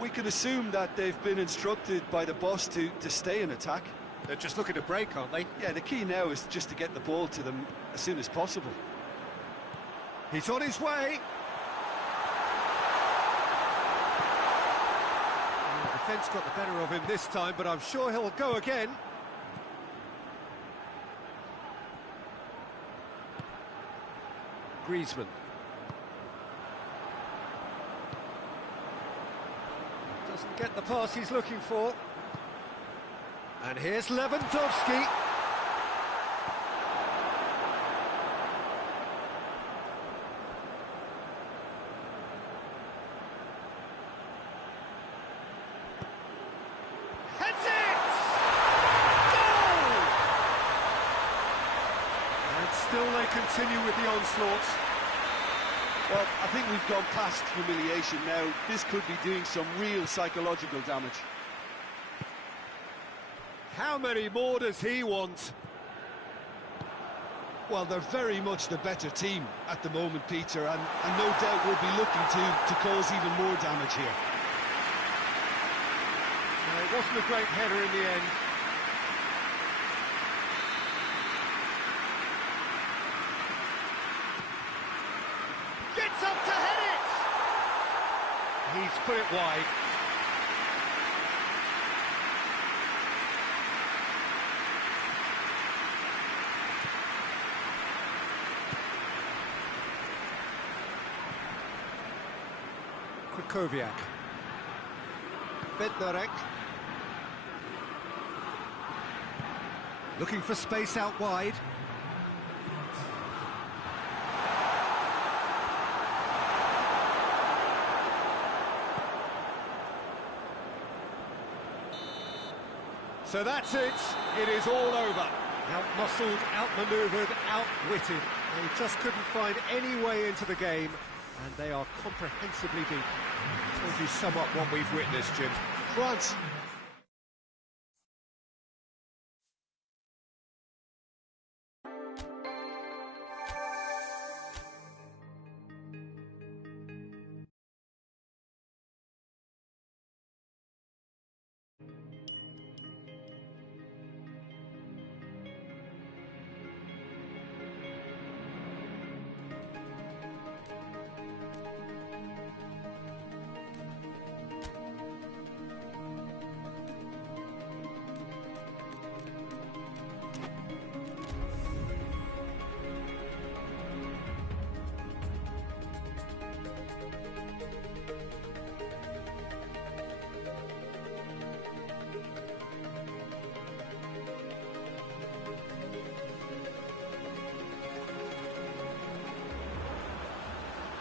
We can assume that they've been instructed by the boss to stay in attack. They're just looking to break, aren't they? Yeah, the key now is just to get the ball to them as soon as possible. He's on his way. The defence got the better of him this time, but I'm sure he'll go again. Griezmann. Doesn't get the pass he's looking for. And here's Lewandowski. Heads it! Goal! And still they continue with the onslaughts. Well, I think we've gone past humiliation now. This could be doing some real psychological damage. How many more does he want? Well, they're very much the better team at the moment, Peter, and no doubt will be looking to cause even more damage here. It wasn't a great header in the end. Gets up to head it! He's put it wide. Koviak. Bednarek. Looking for space out wide. So that's it. It is all over. Out-muscled, out-manoeuvred, outwitted. They just couldn't find any way into the game, and they are comprehensively beaten. Tells you somewhat what we've witnessed, Jim. France.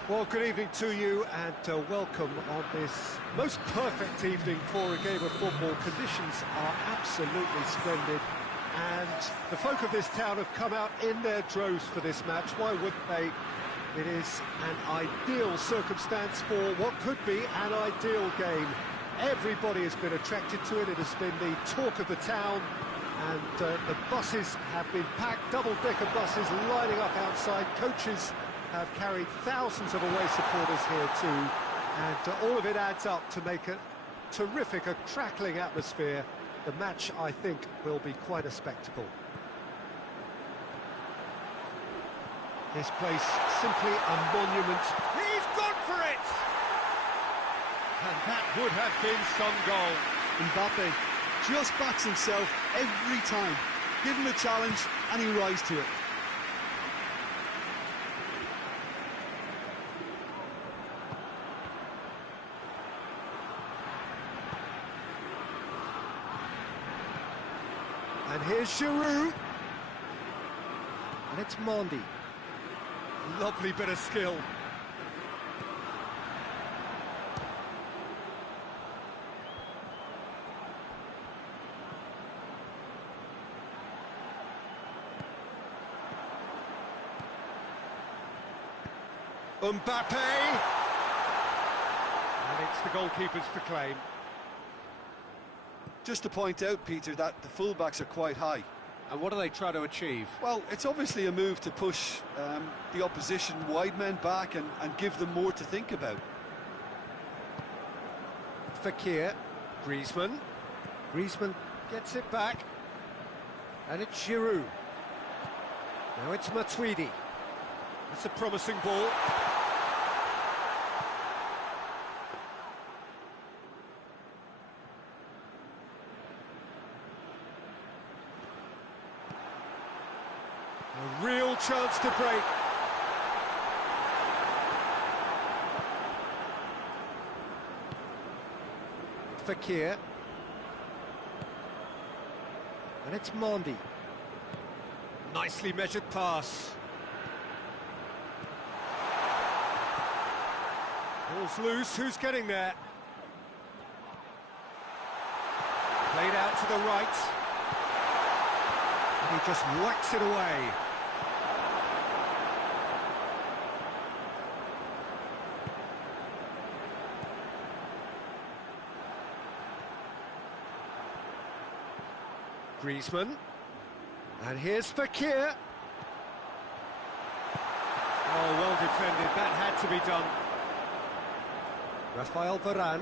Well, good evening to you and welcome on this most perfect evening for a game of football. Conditions are absolutely splendid and the folk of this town have come out in their droves for this match. Why wouldn't they? It is an ideal circumstance for what could be an ideal game. Everybody has been attracted to it. It has been the talk of the town, and the buses have been packed, double-decker buses lining up outside. Coaches have carried thousands of away supporters here too, and all of it adds up to make a terrific, a crackling atmosphere. The match, I think, will be quite a spectacle. This place, simply a monument. He's gone for it! And that would have been some goal. Mbappe just backs himself every time. Give him a challenge and he rises to it. And here's Giroud. And it's Mondi. Lovely bit of skill. Mbappe! And it's the goalkeeper's to claim. Just to point out, Peter, that the fullbacks are quite high. And what do they try to achieve? Well, it's obviously a move to push the opposition wide men back and give them more to think about. Fekir, Griezmann. Griezmann gets it back. And it's Giroud. Now it's Matuidi. That's a promising ball. A real chance to break. Fekir. And it's Mondi. Nicely measured pass. Ball's loose, who's getting there? Played out to the right. And he just whacks it away. Griezmann, and here's Fekir. Oh, well defended, that had to be done. Rafael Varane.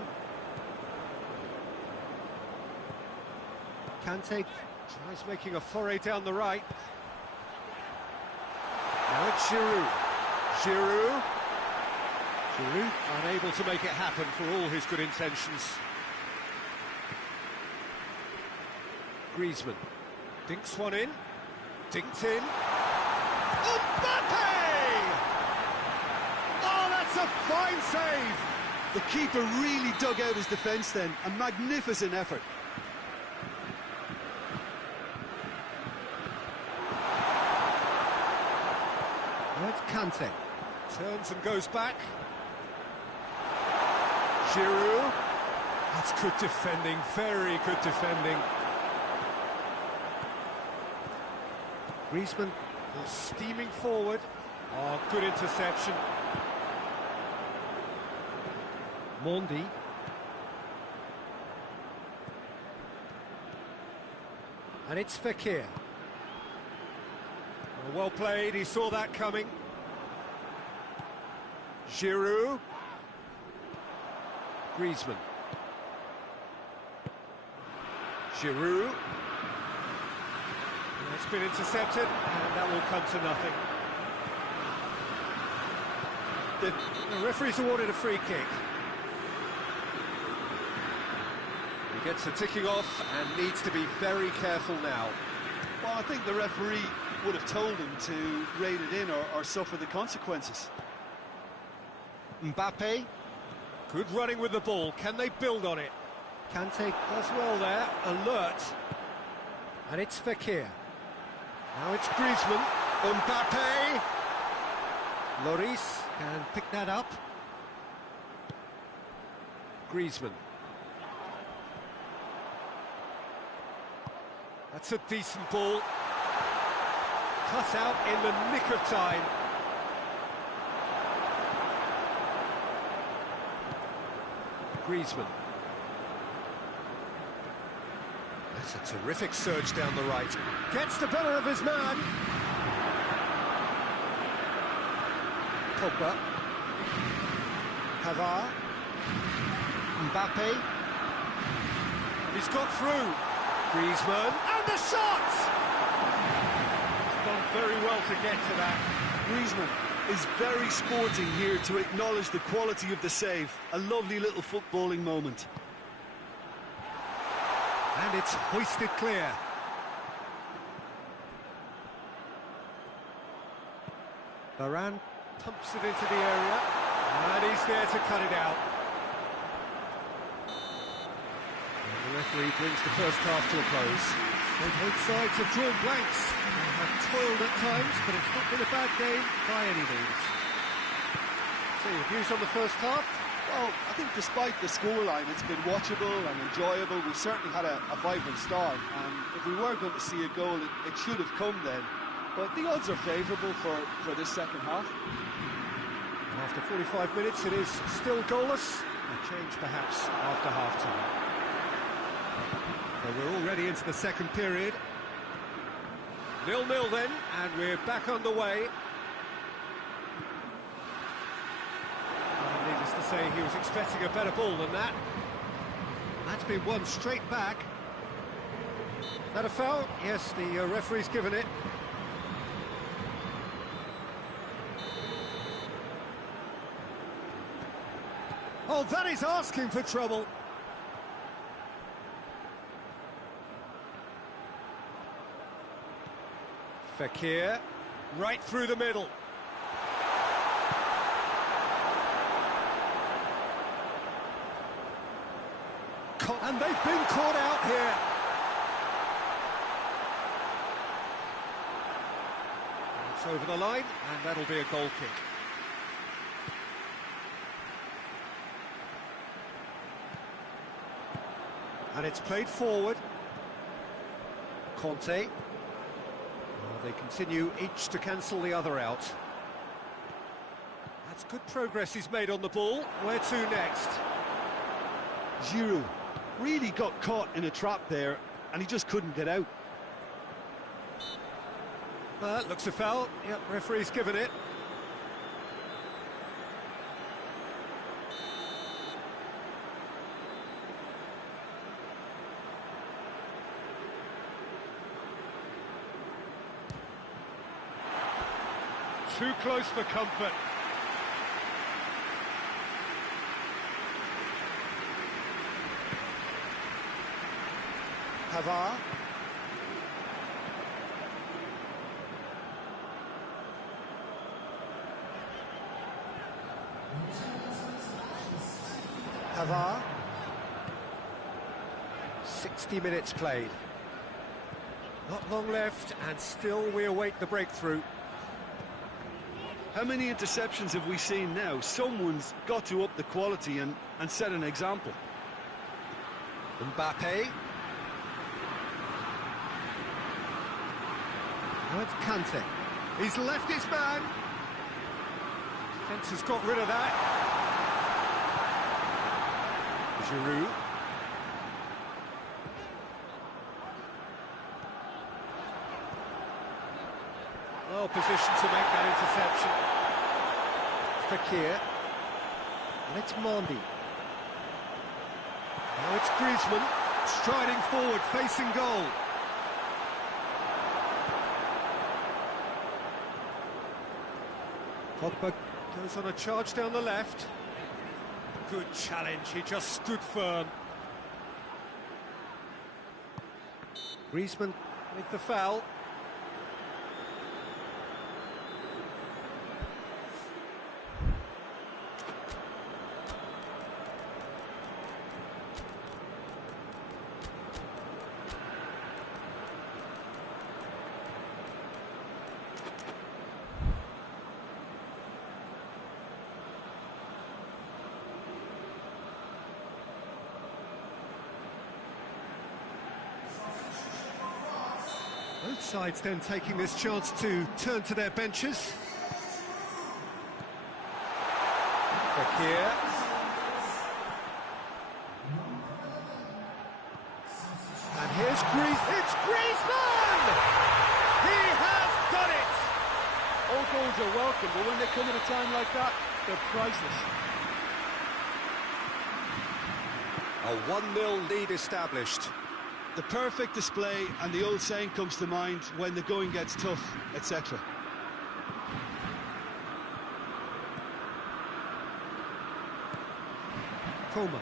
Kante tries making a foray down the right. Now it's Giroud. Giroud. Giroud unable to make it happen for all his good intentions. Griezmann dinks one in, dinked in. Mbappe! Oh, that's a fine save! The keeper really dug out his defence then, a magnificent effort. Now it's Kante. Turns and goes back. Giroud. That's good defending, very good defending. Griezmann is steaming forward. Oh, good interception. Mondi. And it's Fekir. Oh, well played, he saw that coming. Giroud. Griezmann. Giroud. It's been intercepted, and that will come to nothing. The referee's awarded a free kick. He gets the ticking off and needs to be very careful now. Well, I think the referee would have told him to rate it in or suffer the consequences. Mbappe, good running with the ball. Can they build on it? Kante does well there, alert. And it's Fekir. Now it's Griezmann. Mbappe. Lloris can pick that up. Griezmann. That's a decent ball. Cut out in the nick of time. Griezmann. That's a terrific surge down the right. Gets the better of his man. Pogba. Pavard. Mbappe. He's got through. Griezmann. And the shot! He's done very well to get to that. Griezmann is very sporting here to acknowledge the quality of the save. A lovely little footballing moment. And it's hoisted clear. Varane pumps it into the area, and he's there to cut it out. And the referee brings the first half to a close. And both sides have drawn blanks. They have toiled at times, but it's not been a bad game by any means. So your views on the first half? Well, I think despite the scoreline, it's been watchable and enjoyable. We certainly had a vibrant start, and if we were going to see a goal, it should have come then. But the odds are favourable for this second half. After 45 minutes, it is still goalless. A change, perhaps, after half-time. So we're already into the second period. 0-0 then, and we're back on the way. Needless to say, he was expecting a better ball than that. That's been won straight back. That a foul? Yes, the referee's given it. Oh, that is asking for trouble. Fekir, right through the middle. And they've been caught out here. It's over the line, and that'll be a goal kick. And it's played forward. Conte. Well, they continue each to cancel the other out. That's good progress he's made on the ball. Where to next? Giroud really got caught in a trap there, and he just couldn't get out. That looks a foul. Yep, referee's given it. Too close for comfort. Pavard. Pavard. 60 minutes played. Not long left, and still we await the breakthrough. How many interceptions have we seen now? Someone's got to up the quality and set an example. Mbappe. Now it's Kante. He's left his man. Defence has got rid of that. Giroud. Well positioned to make that interception. Fekir. And it's Mendy. Now it's Griezmann, striding forward, facing goal. Pogba goes on a charge down the left. Good challenge, he just stood firm. Griezmann with the foul. Both sides then taking this chance to turn to their benches. Fekir. And here's Griezmann. It's Griezmann! He has done it! All goals are welcome, but when they come at a time like that, they're priceless. A 1-0 lead established. The perfect display, and the old saying comes to mind: when the going gets tough, etc. Coman.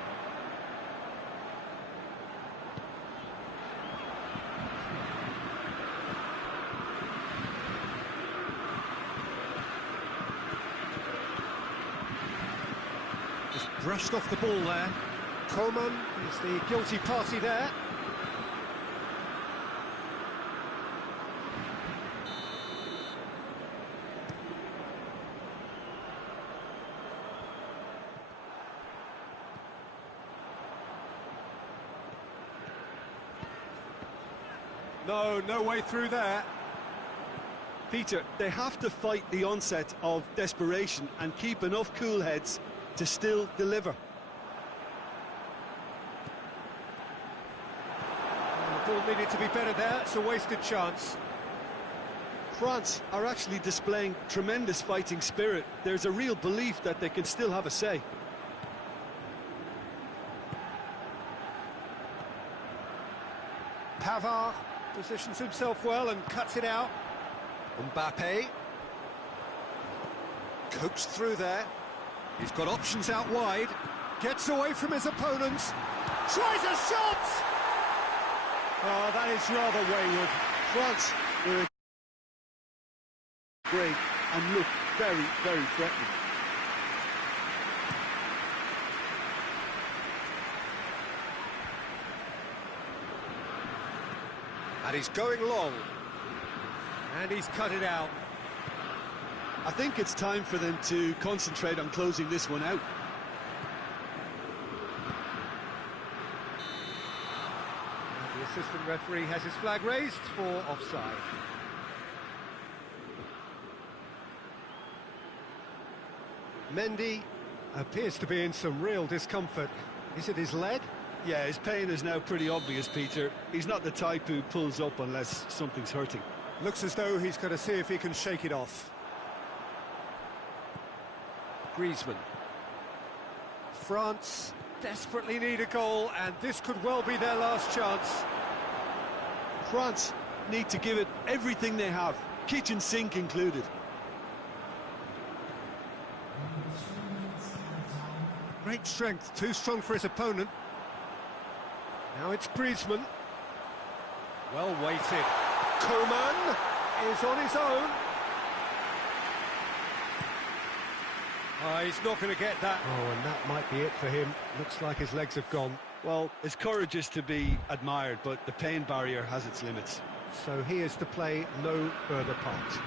Just brushed off the ball there. Coman is the guilty party there. No way through there. Peter, they have to fight the onset of desperation and keep enough cool heads to still deliver. The ball needed to be better there. It's a wasted chance. France are actually displaying tremendous fighting spirit. There's a real belief that they can still have a say. Pavard positions himself well and cuts it out. Mbappe coaxed through there. He's got options out wide. Gets away from his opponents. Tries a shot! Oh, that is rather wayward. France were great and look very, very threatening. And he's going long. And he's cut it out. I think it's time for them to concentrate on closing this one out. And the assistant referee has his flag raised for offside. Mendy appears to be in some real discomfort. Is it his leg? Yeah, his pain is now pretty obvious, Peter. He's not the type who pulls up unless something's hurting. Looks as though he's going to see if he can shake it off. Griezmann. France desperately need a goal, and this could well be their last chance. France need to give it everything they have, kitchen sink included. Great strength, too strong for his opponent. Now it's Griezmann. Well weighted. Coman is on his own. He's not going to get that. Oh, and that might be it for him. Looks like his legs have gone. Well, his courage is to be admired, but the pain barrier has its limits. So he is to play no further part.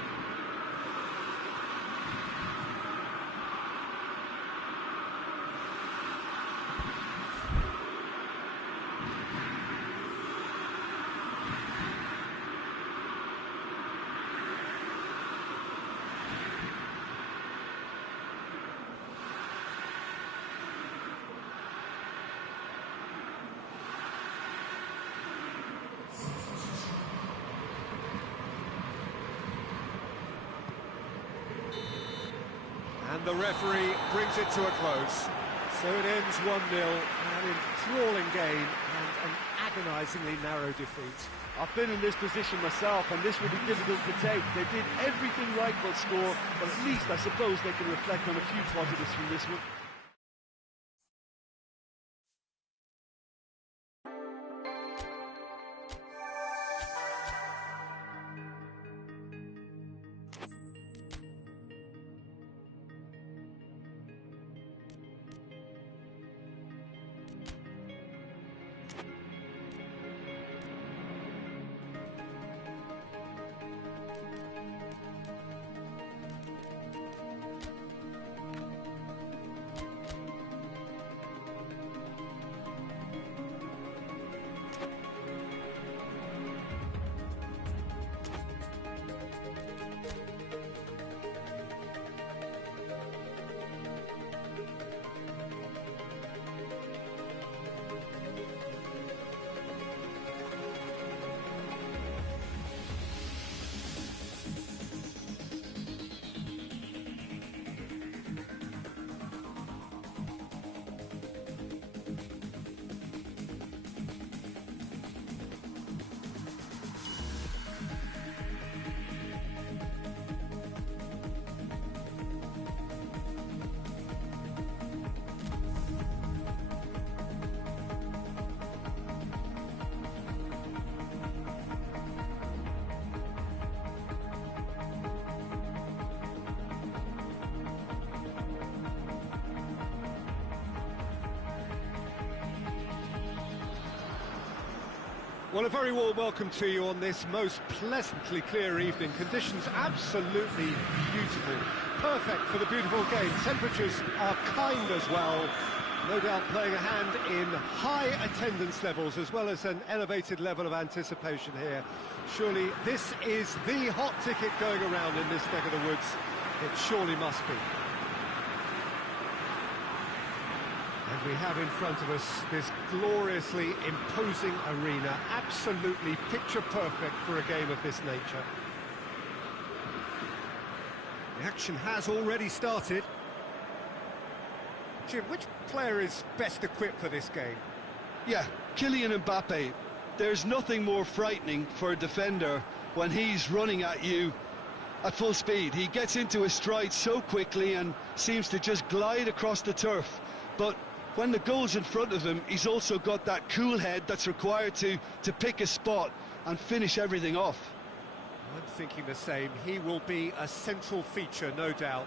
And the referee brings it to a close. So it ends 1-0, an enthralling game and an agonisingly narrow defeat. I've been in this position myself, and this will be difficult to take. They did everything right but score, but at least I suppose they can reflect on a few positives from this one. Well, a very warm welcome to you on this most pleasantly clear evening. Conditions absolutely beautiful. Perfect for the beautiful game. Temperatures are kind as well. No doubt playing a hand in high attendance levels as well as an elevated level of anticipation here. Surely this is the hot ticket going around in this neck of the woods. It surely must be. And we have in front of us this gloriously imposing arena, absolutely picture perfect for a game of this nature. The action has already started. Jim, which player is best equipped for this game? Yeah, Kylian Mbappe. There's nothing more frightening for a defender when he's running at you at full speed. He gets into his stride so quickly and seems to just glide across the turf. But when the goal's in front of him, he's also got that cool head that's required to pick a spot and finish everything off. I'm thinking the same. He will be a central feature, no doubt.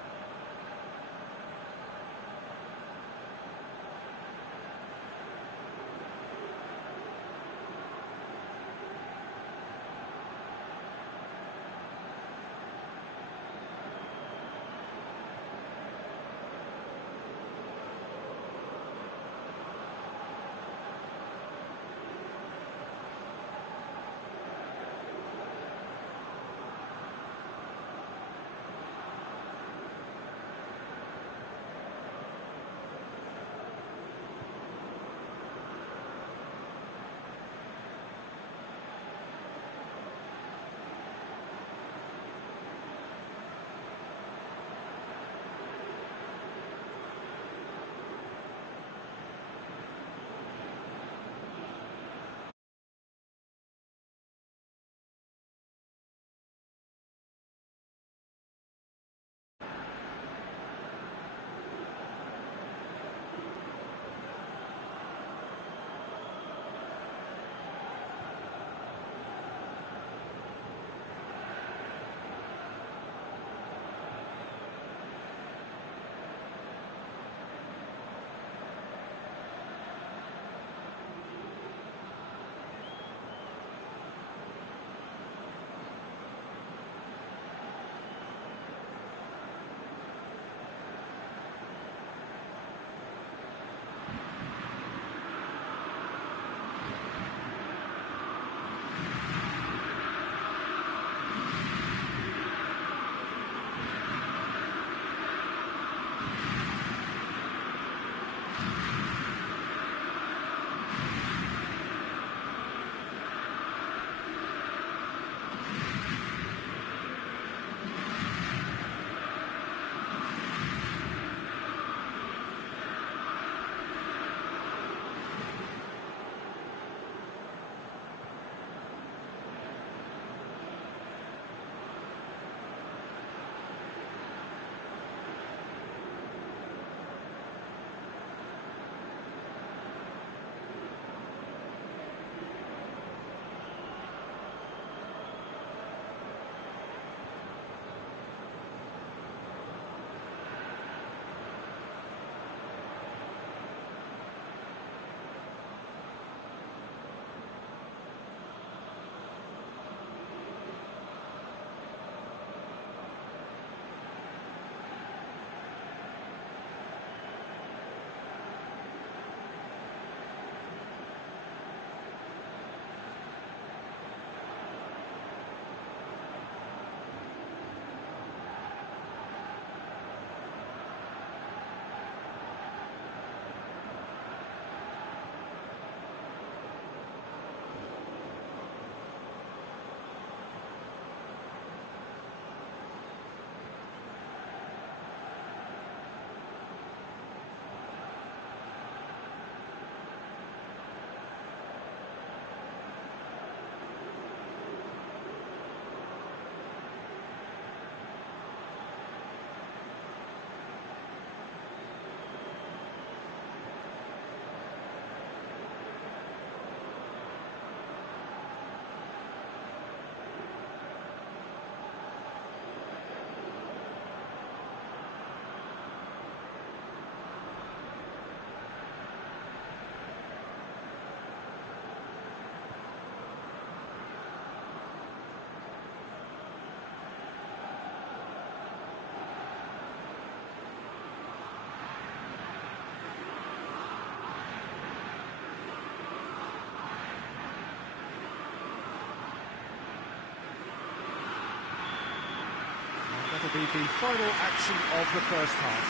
That'll be the final action of the first half.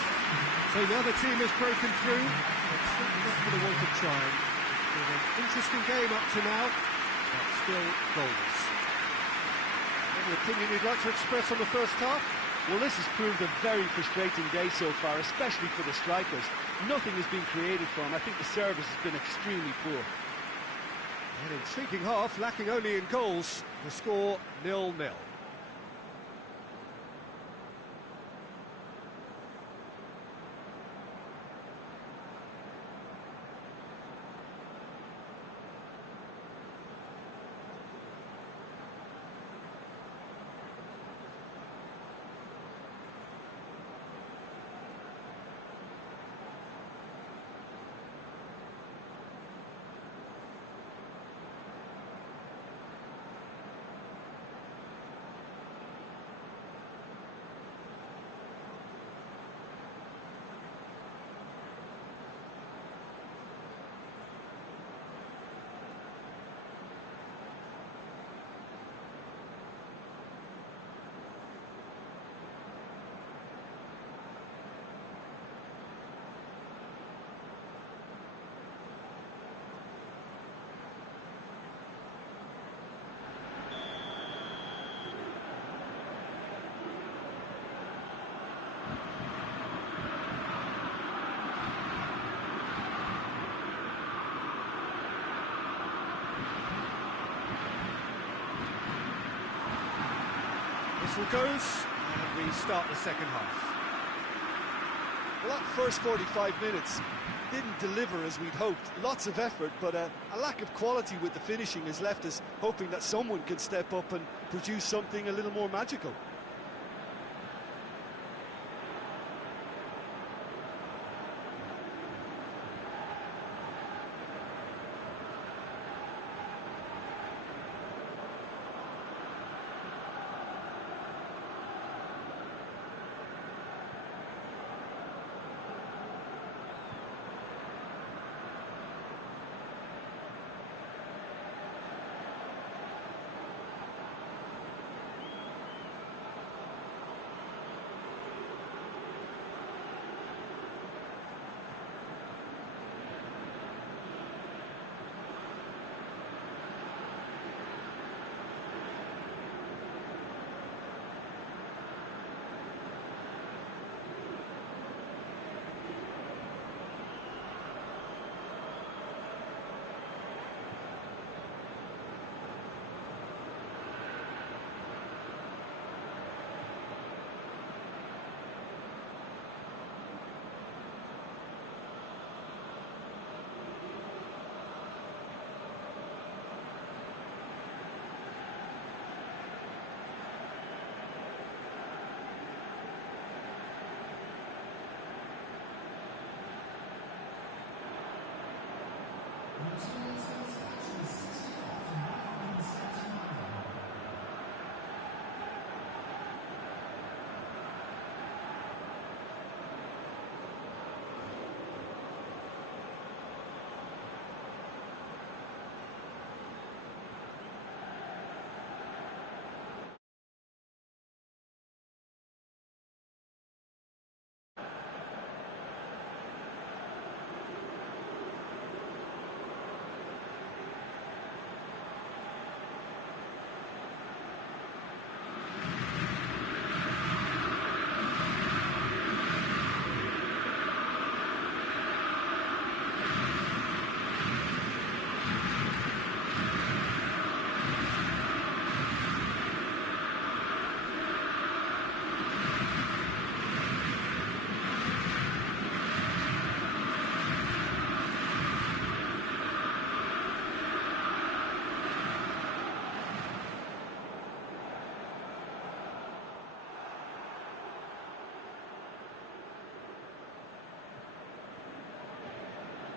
So the other team has broken through. It's certainly not going to want to try. It's been an interesting game up to now, but still goalless. Any opinion you'd like to express on the first half? Well, this has proved a very frustrating day so far, especially for the strikers. Nothing has been created for them. I think the service has been extremely poor. An intriguing half, lacking only in goals. The score 0-0. Whistle goes, and we start the second half. Well, that first 45 minutes didn't deliver as we'd hoped. Lots of effort, but a lack of quality with the finishing has left us hoping that someone can step up and produce something a little more magical.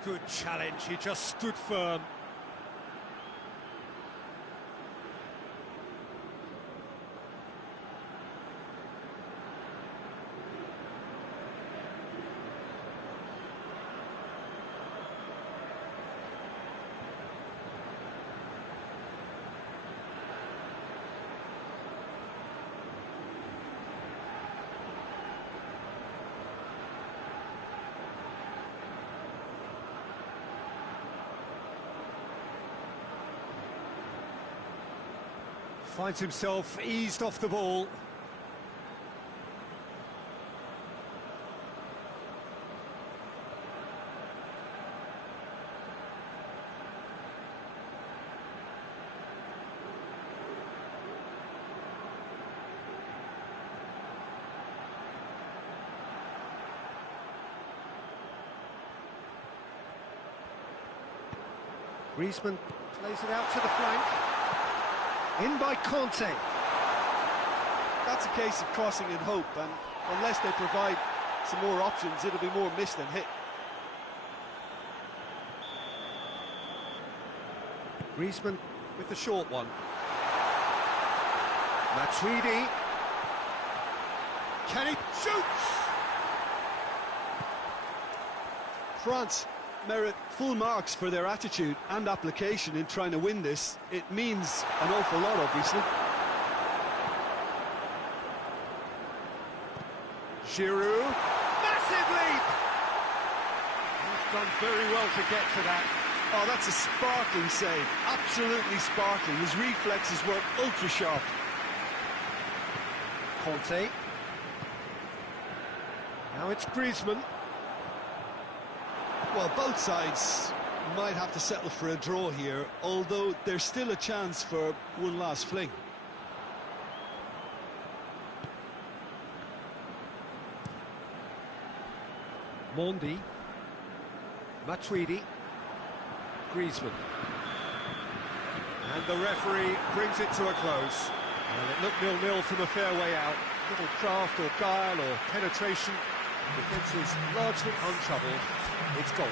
Good challenge, he just stood firm. Finds himself eased off the ball. Griezmann plays it out to the flank. In by Conte. That's a case of crossing in hope, and unless they provide some more options, it'll be more miss than hit. Griezmann with the short one. Matuidi. Can he shoot? France merit full marks for their attitude and application in trying to win this. It means an awful lot, obviously. Giroud. Massive leap! He's done very well to get to that. Oh, that's a sparkling save. Absolutely sparkling. His reflexes were ultra sharp. Conte. Now it's Griezmann. Well, both sides might have to settle for a draw here, although there's still a chance for one last fling. Mondi. Matuidi. Griezmann. And the referee brings it to a close. And it looked 0-0 from a fair way out. Little craft or guile or penetration. Defence is largely untroubled. It's goals.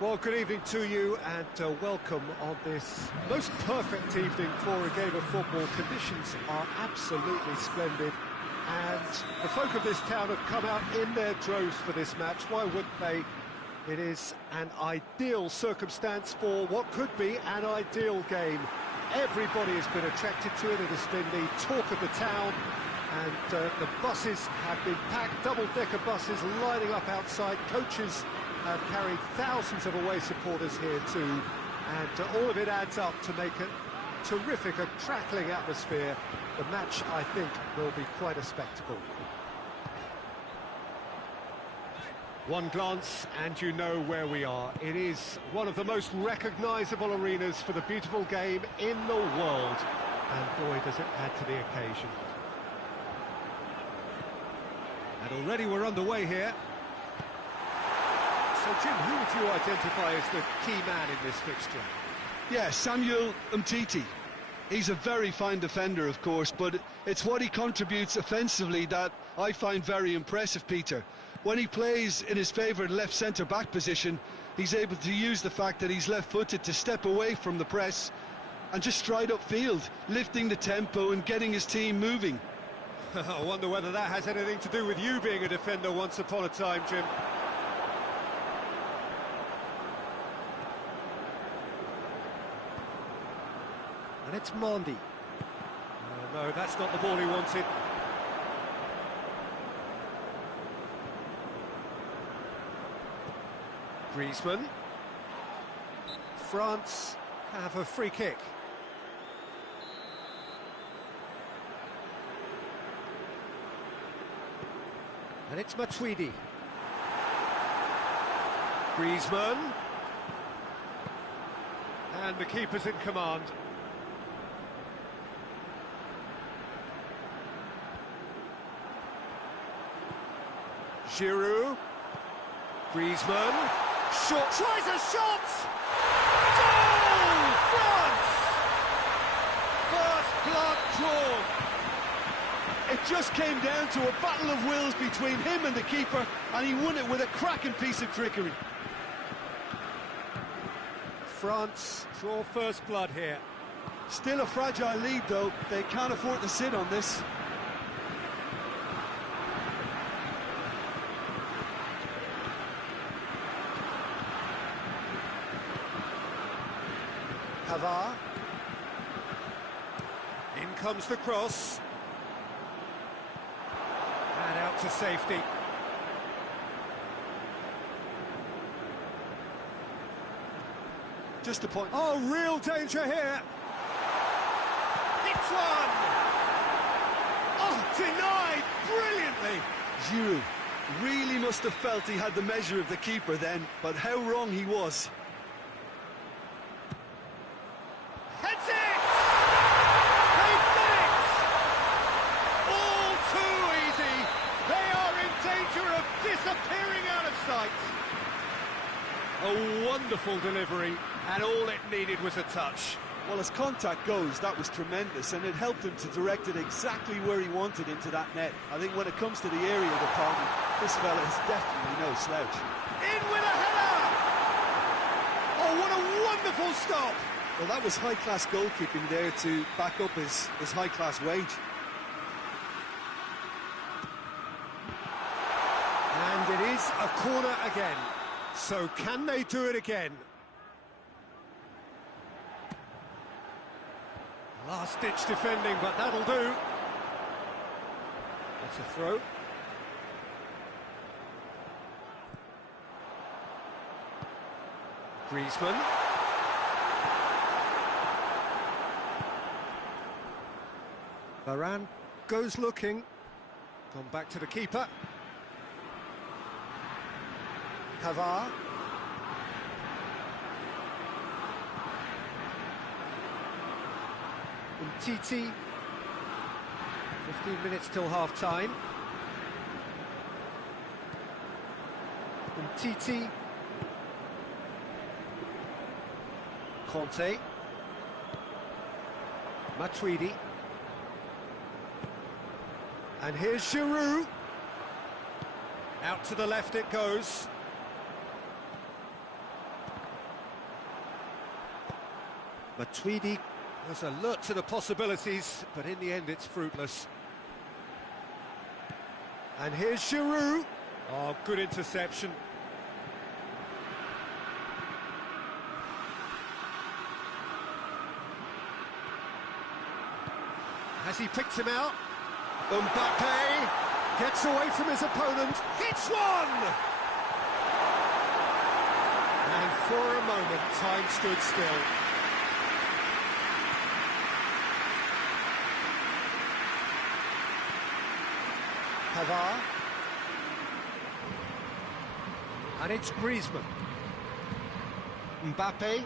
Well, good evening to you and welcome on this most perfect evening for a game of football. Conditions are absolutely splendid and the folk of this town have come out in their droves for this match. Why wouldn't they? It is an ideal circumstance for what could be an ideal game. Everybody has been attracted to it. It has been the talk of the town and the buses have been packed, double-decker buses lining up outside. Coaches have carried thousands of away supporters here too, and all of it adds up to make a terrific, a crackling atmosphere. The match, I think, will be quite a spectacle. One glance and you know where we are. It is one of the most recognisable arenas for the beautiful game in the world, and boy does it add to the occasion. And already we're underway here. So, Jim, who would you identify as the key man in this fixture? Yeah, Samuel Umtiti. He's a very fine defender, of course, but it's what he contributes offensively that I find very impressive, Peter. When he plays in his favourite left centre-back position, he's able to use the fact that he's left-footed to step away from the press and just stride upfield, lifting the tempo and getting his team moving. I wonder whether that has anything to do with you being a defender once upon a time, Jim. And it's Mondi. No, that's not the ball he wanted. Griezmann. France have a free kick. And it's Matuidi. Griezmann. And the keeper's in command. Giroud. Griezmann. Shot. Tries a shot! Goal! France! First blood drawn. It just came down to a battle of wills between him and the keeper, and he won it with a cracking piece of trickery. France draw first blood here. Still a fragile lead, though. They can't afford to sit on this. Pavard. In comes the cross. And out to safety. Just a point. Oh, real danger here. Hits one. Oh, denied brilliantly. Giroud really must have felt he had the measure of the keeper then, but how wrong he was. Heads it! They've done it! All too easy. They are in danger of disappearing out of sight. A wonderful delivery, and all it needed was a touch. Well, as contact goes, that was tremendous, and it helped him to direct it exactly where he wanted into that net. I think when it comes to the aerial department, this fella is definitely no slouch. In with a header! Oh, what a wonderful stop! Well, that was high-class goalkeeping there to back up his high-class wage. And it is a corner again. So can they do it again? Last-ditch defending, but that'll do. That's a throw. Griezmann. Varane goes looking. Gone back to the keeper. Pavard. Titi. 15 minutes till half-time. Titi. Conte. Matuidi. And here's Giroud. Out to the left it goes. Matuidi was alert to the possibilities, but in the end it's fruitless. And here's Giroud. Oh, good interception. Has he picked him out? Mbappe gets away from his opponent, hits one! And for a moment, time stood still. Pavard. And it's Griezmann. Mbappe.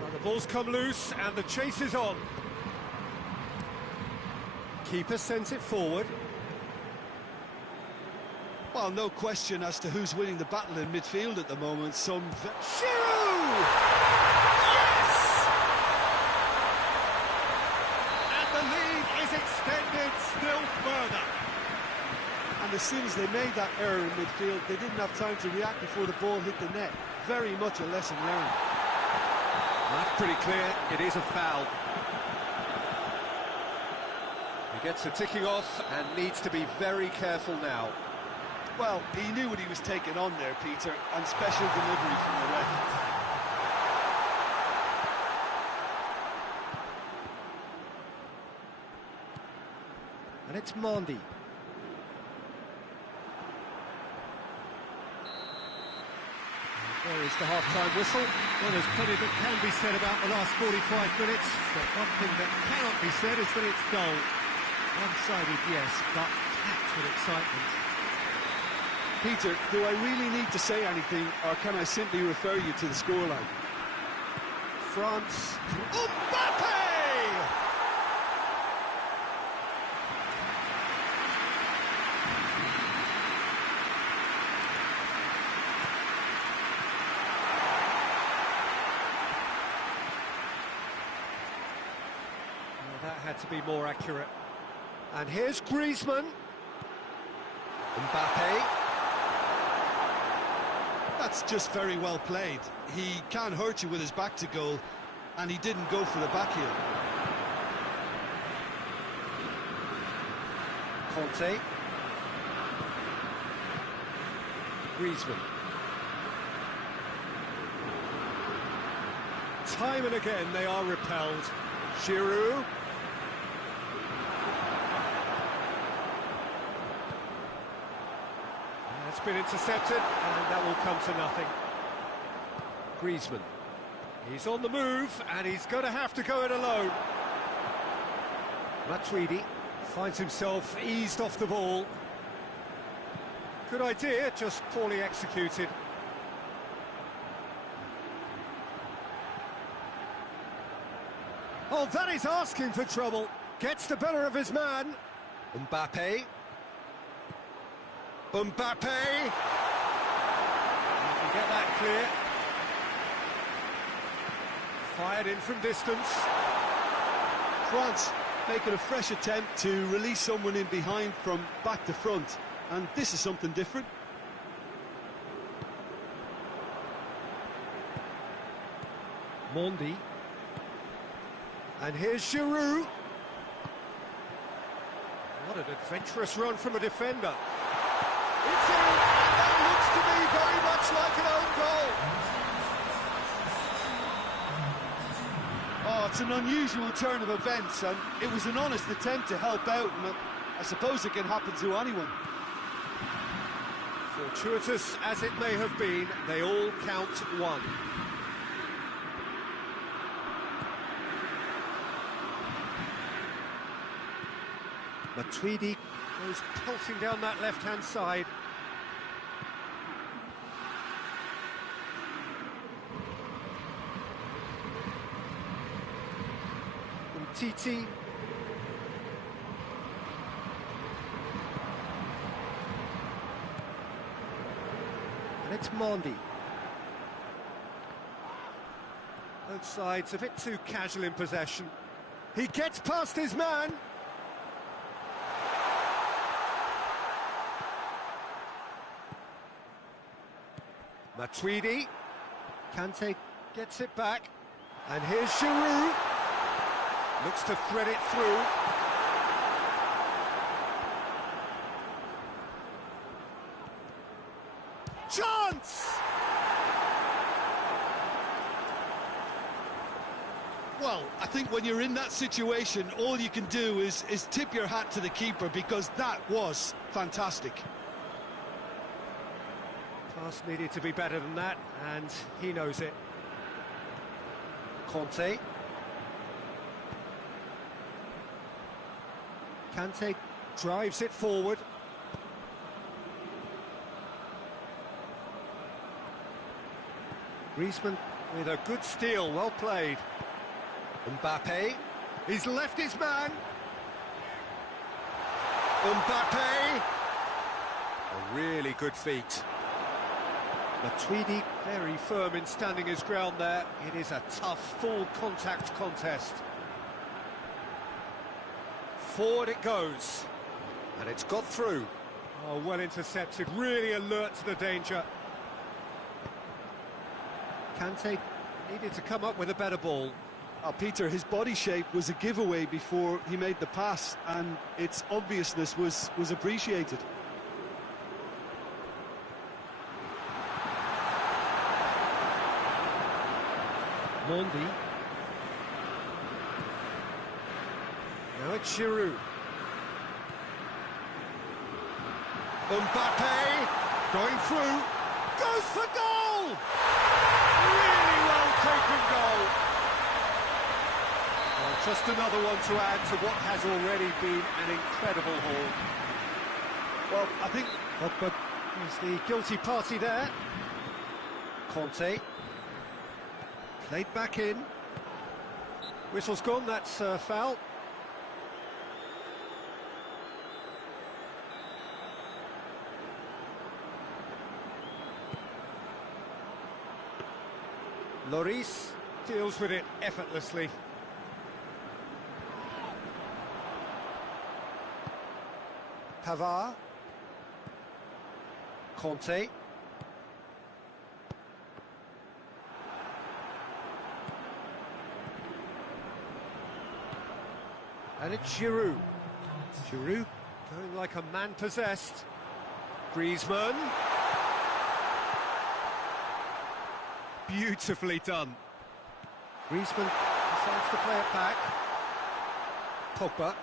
Well, the ball's come loose and the chase is on. Keeper sends it forward. Well, no question as to who's winning the battle in midfield at the moment. Giroud! Yes! And the lead is extended still further. And as soon as they made that error in midfield, they didn't have time to react before the ball hit the net. Very much a lesson learned. That's pretty clear. It is a foul. He gets a ticking off and needs to be very careful now. Well, he knew what he was taking on there, Peter, and special delivery from the ref. And it's Mondi. There is the half-time whistle. Well, there's plenty that can be said about the last 45 minutes, but one thing that cannot be said is that it's dull. One-sided, yes, but packed with excitement. Peter, do I really need to say anything, or can I simply refer you to the scoreline? France. Mbappe! had to be more accurate. And here's Griezmann. Mbappe. That's just very well played. He can't hurt you with his back to goal, and he didn't go for the back heel. Conte. Griezmann. Time and again they are repelled. Giroud. It's been intercepted, and that will come to nothing. Griezmann. He's on the move, and he's going to have to go it alone. Matuidi finds himself eased off the ball. Good idea, just poorly executed. Oh, that is asking for trouble. Gets the better of his man. Mbappe. Mbappe! You can get that clear. Fired in from distance. France making a fresh attempt to release someone in behind from back to front, and this is something different. Mondi. And here's Giroud. What an adventurous run from a defender. It's in, and that looks to me very much like an own goal. Oh, it's an unusual turn of events, and it was an honest attempt to help out, and I suppose it can happen to anyone. Fortuitous as it may have been, they all count one. Matuidi goes pulsing down that left-hand side. Titi. And it's Mondi. Both sides a bit too casual in possession. He gets past his man. Matuidi. Kante gets it back. And here's Giroud. Looks to thread it through. Chance! Well, I think when you're in that situation, all you can do is tip your hat to the keeper, because that was fantastic. Pass needed to be better than that, and he knows it. Conte. Kante drives it forward. Griezmann with a good steal, well played. Mbappe, he's left his man. Mbappe, a really good feat. Matuidi very firm in standing his ground there. It is a tough, full contact contest. Forward it goes, and it's got through. Oh, well intercepted, really alert to the danger. Kante needed to come up with a better ball. Peter, his body shape was a giveaway before he made the pass, and its obviousness was appreciated. Mondi. Now it's Giroud. Mbappe going through, goes for goal! Really well taken goal. Well, just another one to add to what has already been an incredible haul. Well, I think... But he's the guilty party there. Conte. Played back in. Whistle's gone, that's foul. Lloris deals with it effortlessly. Pavard. Conte. And it's Giroud. Giroud going like a man possessed. Griezmann. Beautifully done. Griezmann decides to play it back. Pogba.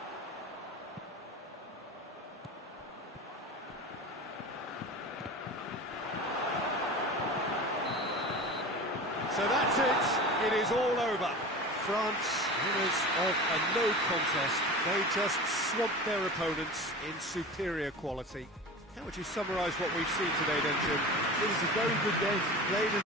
So that's it. It is all over. France, winners of a no contest. They just swamped their opponents in superior quality. How would you summarise what we've seen today then, Jim? It was a very good game. Played